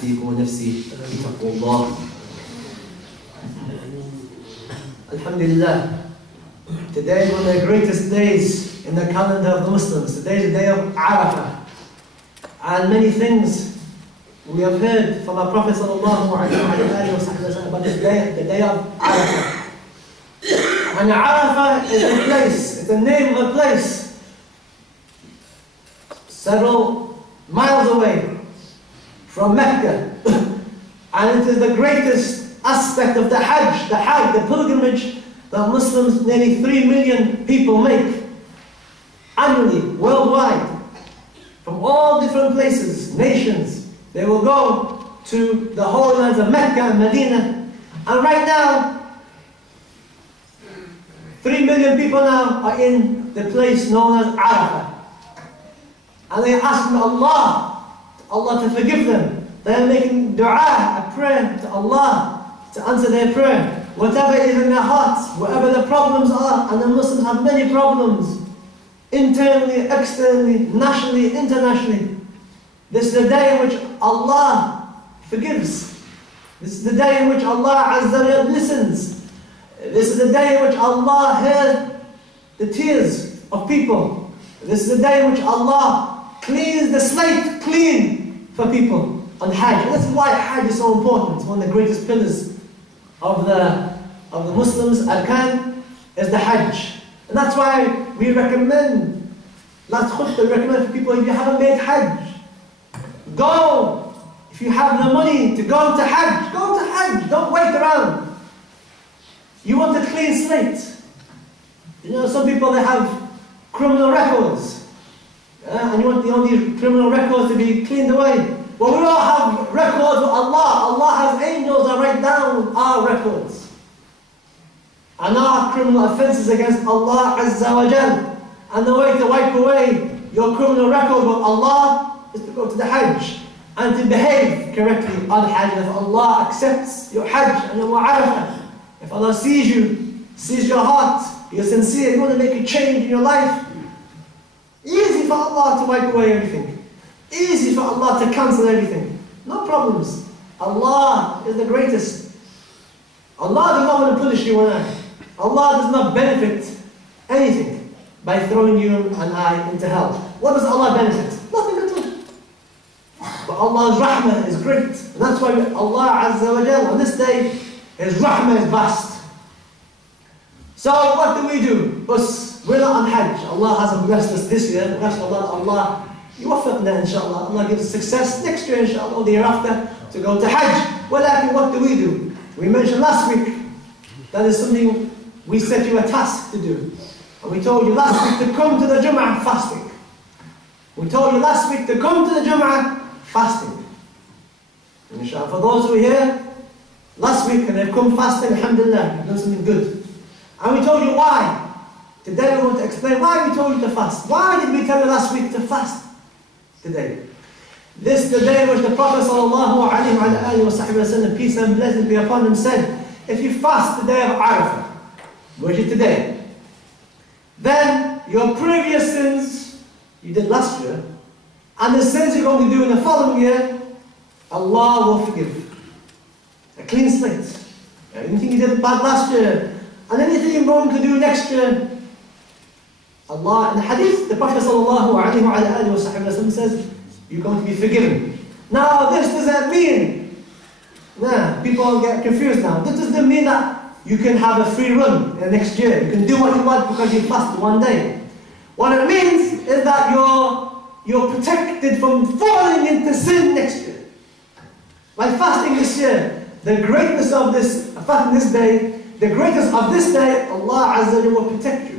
فيكم ونفسي بتقوى الله. Alhamdulillah, today is one of the greatest days in the calendar of the Muslims. Today is the day of Arafah. And many things we have heard from our Prophet sallallahu alaihi wasallam about this day, the day of Arafah. And Arafah is a place, it's the name of a place several miles away from Mecca. And it is the greatest aspect of the Hajj, the pilgrimage that Muslims, nearly 3 million people make annually, worldwide, from all different places, nations. They will go to the holy lands of Mecca and Medina. And right now, 3 million people now are in the place known as Arafah. And they are asking Allah to forgive them. They are making dua, a prayer to Allah to answer their prayer. Whatever is in their hearts, whatever the problems are, and the Muslims have many problems, internally, externally, nationally, internationally. This is the day in which Allah forgives. This is the day in which Allah Azza wa Jalla listens. This is the day in which Allah heard the tears of people. This is the day in which Allah cleans the slate clean for people on Hajj. And that's why Hajj is so important. It's one of the greatest pillars of the Muslims. Arkan is the Hajj. And that's why we recommend, last khutbah, we recommend for people, if you haven't made Hajj, go. If you have the money to go to Hajj, go to Hajj. Don't wait around. You want a clean slate. You know, some people, they have criminal records. And you want these criminal records to be cleaned away. Well, we all have records with Allah. Allah has angels that write down our records and our criminal offences against Allah Azza wa Jal. And the way to wipe away your criminal record with Allah is to go to the Hajj and to behave correctly on Hajj. If Allah accepts your Hajj and your Arafah, if Allah sees your heart, you're sincere, you want to make a change in your life, easy for Allah to wipe away everything. Easy for Allah to cancel everything. No problems. Allah is the greatest. Allah does not want to punish you and I. Allah does not benefit anything by throwing you and I into hell. What does Allah benefit? Nothing at all. But Allah's rahmah is great. And that's why Allah Azza wa Jalla on this day, His rahmah is vast. So what do? We're not on Hajj. Allah hasn't blessed us this year. Bless Allah. يوفقنا inshallah. Allah gives us success next year inshallah, or the year after, to go to Hajj. Well, what do? We mentioned last week that is something we set you a task to do. And we told you last week to come to the Jum'ah fasting. We told you last week to come to the Jum'ah fasting. And inshallah, for those who were here last week and they've come fasting, alhamdulillah, you've done something good. And we told you why. Today we want to explain why we told you to fast. Why did we tell you last week to fast? Today. This is the day in which the Prophet sallallahu alaihi wasallam, peace and blessings be upon him, said, if you fast the day of Arafah, which is today, then your previous sins you did last year, and the sins you're going to do in the following year, Allah will forgive. A clean slate. Anything you did bad last year, and anything you're going to do next year, Allah, in the hadith, the Prophet ﷺ says, you're going to be forgiven. Now, this doesn't mean, people get confused now. This doesn't mean that you can have a free run in the next year. You can do what you want because you fasted one day. What it means is that you're protected from falling into sin next year. By fasting this year, the greatness of this, fasting this day, the greatness of this day, Allah Azza wa Jalla will protect you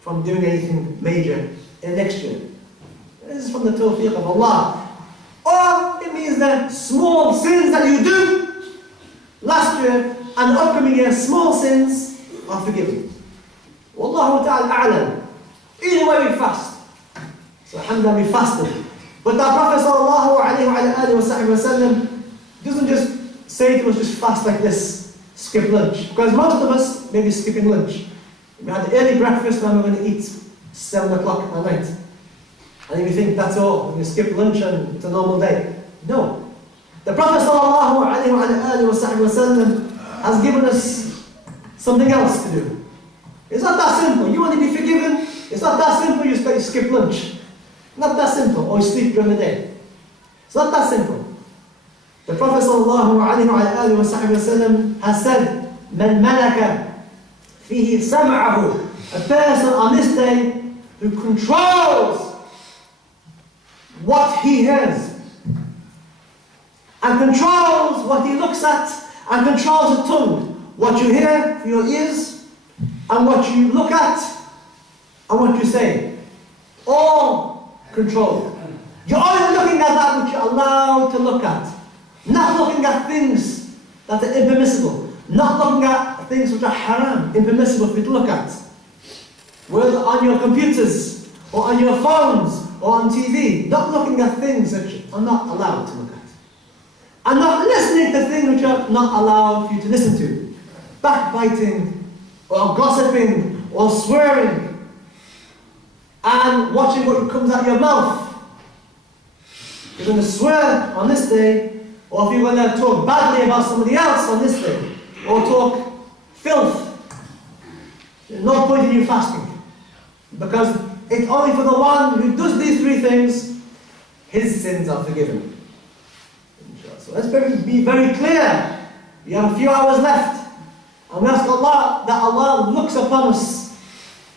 from doing anything major in next year. This is from the tawfiq of Allah. Or it means that small sins that you do last year and the upcoming year, small sins are forgiven. Wallahu ta'ala a'lam. Either way we fast. So alhamdulillah we fasted. But the Prophet sallallahu alaihi wasallam doesn't just say to us just fast like this, skip lunch. Because most of us may be skipping lunch. We had early breakfast, now we're going to eat 7 o'clock at night. And then we think that's all, we skip lunch and it's a normal day. No. The Prophet ﷺ has given us something else to do. It's not that simple. You want to be forgiven? It's not that simple. You skip lunch. Not that simple. Or you sleep during the day. It's not that simple. The Prophet ﷺ has said, "Man malaka fihi sam'ahu." A person on this day who controls what he hears, and controls what he looks at, and controls the tongue. What you hear for your ears, and what you look at, and what you say. All controlled. You're only looking at that which you're allowed to look at. Not looking at things that are impermissible. Not looking at things which are haram, impermissible for you to look at. Whether on your computers, or on your phones, or on TV. Not looking at things that you are not allowed to look at. And not listening to things which are not allowed for you to listen to. Backbiting, or gossiping, or swearing. And watching what comes out of your mouth. You're going to swear on this day, or if you're going to talk badly about somebody else on this day, or talk filth, there's no point in you fasting. Because it's only for the one who does these three things, his sins are forgiven. So let's be very clear. We have a few hours left. And we ask Allah that Allah looks upon us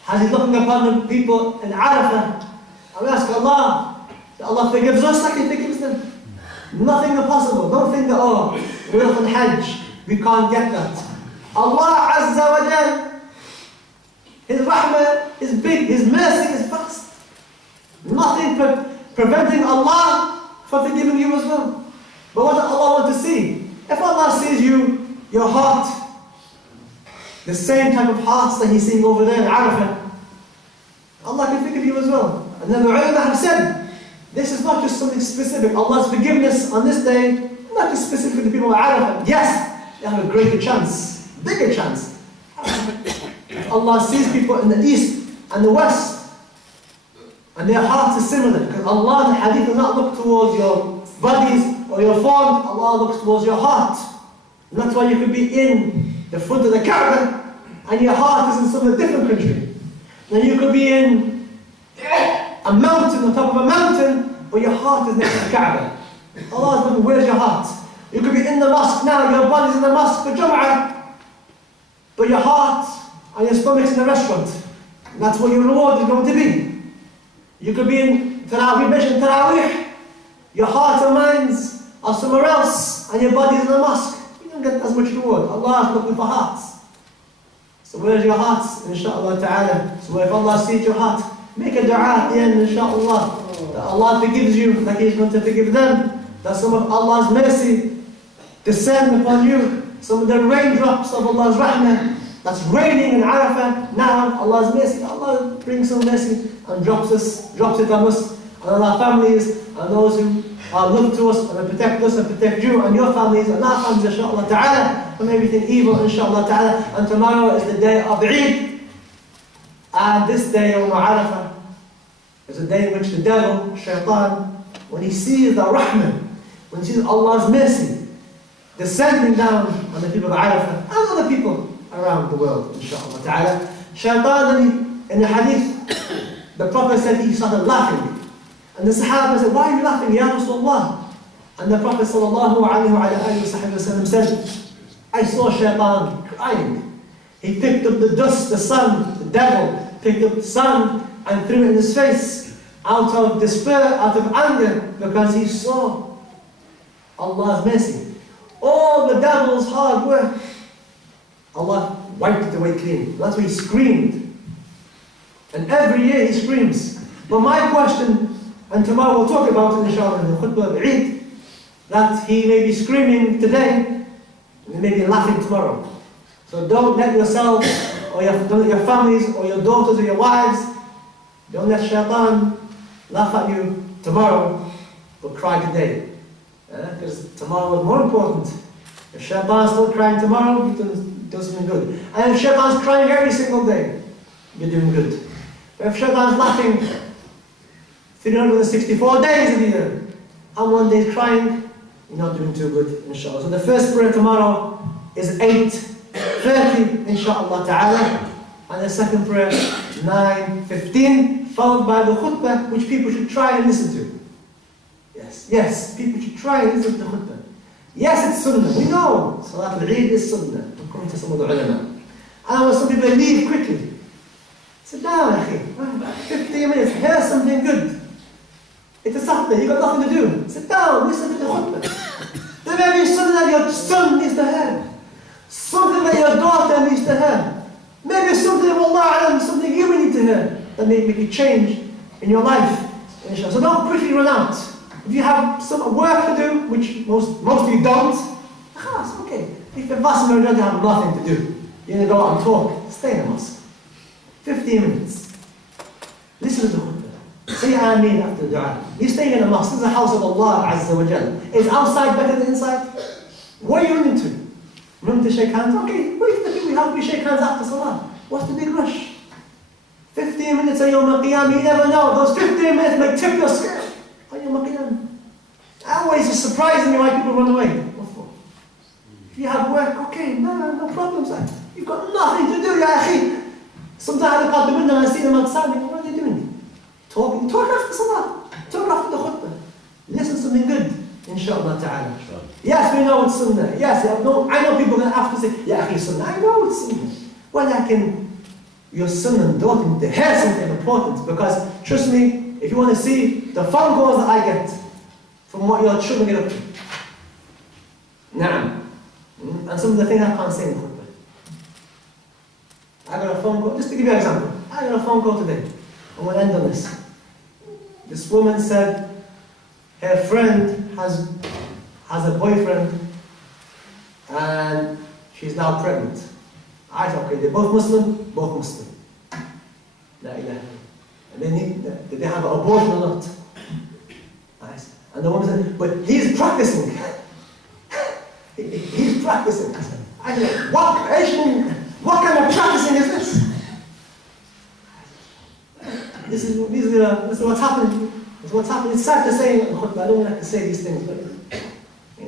as He's looking upon the people in Arafah. And we ask Allah that Allah forgives us like He forgives them. Nothing impossible. Don't think that, oh, we're on Hajj, we can't get that. Allah Azza wa Jal, His rahmah is big, His mercy is vast. Nothing preventing Allah from forgiving you as well. But what does Allah want to see? If Allah sees you, your heart, the same type of hearts that He's seeing over there in Arafah, Allah can forgive you as well. And then the ulama have said, this is not just something specific. Allah's forgiveness on this day, not just specific to the people of Arafah. Yes, they have a greater chance, bigger chance. Allah sees people in the east and the west, and their hearts are similar. Because Allah in the hadith does not look towards your bodies or your forms, Allah looks towards your heart. And that's why you could be in the front of the Kaaba, and your heart is in some different country. Then you could be in a mountain, on top of a mountain, but your heart is next to the Kaaba. Allah is looking, where's your heart? You could be in the mosque now, your body's in the mosque for Jum'ah, but your heart and your stomach's in the restaurant. And that's what your reward is going to be. You could be in Taraweeh, mentioned Taraweeh. Your heart and minds are somewhere else, and your body's in the mosque. You don't get as much reward. Allah is looking for hearts. So where's your hearts? Insha'Allah ta'ala. So if Allah sees your heart, make a dua at the end, insha'Allah. That Allah forgives you, like He's going to forgive them. That some of Allah's mercy descend upon you. Some of the raindrops of Allah's rahmah that's raining in Arafah. Now Allah's mercy, Allah brings some mercy and drops it on us and on our families and those who are loved to us and protect us and protect you and your families and our families, insha'Allah ta'ala, from everything evil, insha'Allah ta'ala. And tomorrow is the day of Eid. And this day, Yawm Arafah, is a day in which the devil, Shaitan, when he sees the rahmah, when he sees Allah's mercy descending down on the people of Arafah and other people around the world, insha'Allah ta'ala, Shaitan, in the hadith, the Prophet said he started laughing. And the Sahaba said, why are you laughing, Ya Rasulullah? And the Prophet sallallahu alayhi wa sallam said, I saw Shaitan crying. He picked up the dust, the sun, the devil picked up the sun and threw it in his face out of despair, out of anger, because he saw Allah's mercy. All the devil's hard work, Allah wiped it away clean. That's why he screamed. And every year he screams. But my question, and tomorrow we'll talk about it inshallah in the khutbah of Eid, that he may be screaming today, and he may be laughing tomorrow. So don't let yourselves, or don't let your families, or your daughters, or your wives, don't let Shaitan laugh at you tomorrow, but cry today. Because tomorrow is more important. If Shaitan's still crying tomorrow, you're doing something good. And if Shaitan's crying every single day, you're doing good. But if Shaitan's laughing 364 days of the year, and one day is crying, you're not doing too good, inshallah. So the first prayer tomorrow is 8:30, inshallah ta'ala. And the second prayer, 9:15, followed by the khutbah, which people should try and listen to. Yes, people should try and listen to the khutbah. Yes, it's sunnah. We know Salat al-Eid is sunnah, according to some of the ulama. And when some people leave quickly, sit down, akhi. 15 minutes, hear something good. It's a Saturday, you've got nothing to do. Sit down, listen to the khutbah. There may be something that your son needs to hear. Something that your daughter needs to hear. Maybe something, wallah, something you need to hear that may make a change in your life. Inshallah. So don't quickly run out. If you have some work to do, which most of you don't, it's okay. If the vast majority have nothing to do, you're going to go out and talk, stay in the mosque. 15 minutes. Listen to the khutbah. Say Ameen after the dua. You're staying in the mosque. This is the house of Allah Azza wa Jal. Is outside better than inside? What are you running to? Running to shake hands? Okay, wait for the people. How can we shake hands after Salah? What's the big rush? 15 minutes of Yawm al-Qiyamah, you never know. Those 15 minutes may tip your scale. Always it's surprising me why people run away. What for? If you have work, okay, no problems. You've got nothing to do, ya akhi. Sometimes I look out the window and I see them outside. What are they doing? Talking. Talk after Salah. Talk after the khutbah. Listen to something good, inshallah ta'ala. Yes, we know it's sunnah. Yes, I know people are going to have to say, ya akhi, sunnah. I know it's sunnah. Well, your son and daughter need to hear something important, because trust me, if you want to see the phone calls that I get from what your children get up to. Naam. And some of the things I can't say in the khutbah. I got a phone call, just to give you an example. I got a phone call today, and we'll end on this. This woman said her friend has a boyfriend and she's now pregnant. I said, okay, they're both Muslim, both Muslim. La ilaha. And did they have an abortion or not? Nice. And the woman said, but he's practicing. He's practicing. I said, what kind of practicing is this? This is what's happening. This is what's happening. It's sad to say, I don't like to say these things, but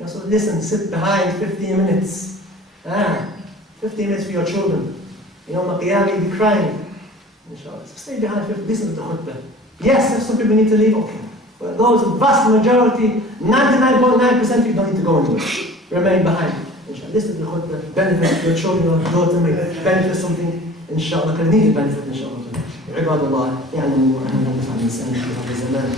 so listen, sit behind 15 minutes. 15 minutes for your children. Qiyamah, you'll be crying. Inshallah. So stay behind, listen to the khutbah. Yes, if some people need to leave, okay. But those vast majority, 99.9% you don't need to go anywhere. Remain behind. Inshallah. Listen to the khutbah. Benefit your children or daughter may benefit something. Inshallah. Because they need to benefit, inshallah. عباد الله يعلموا أن نفعل الإنسان في هذا الزمان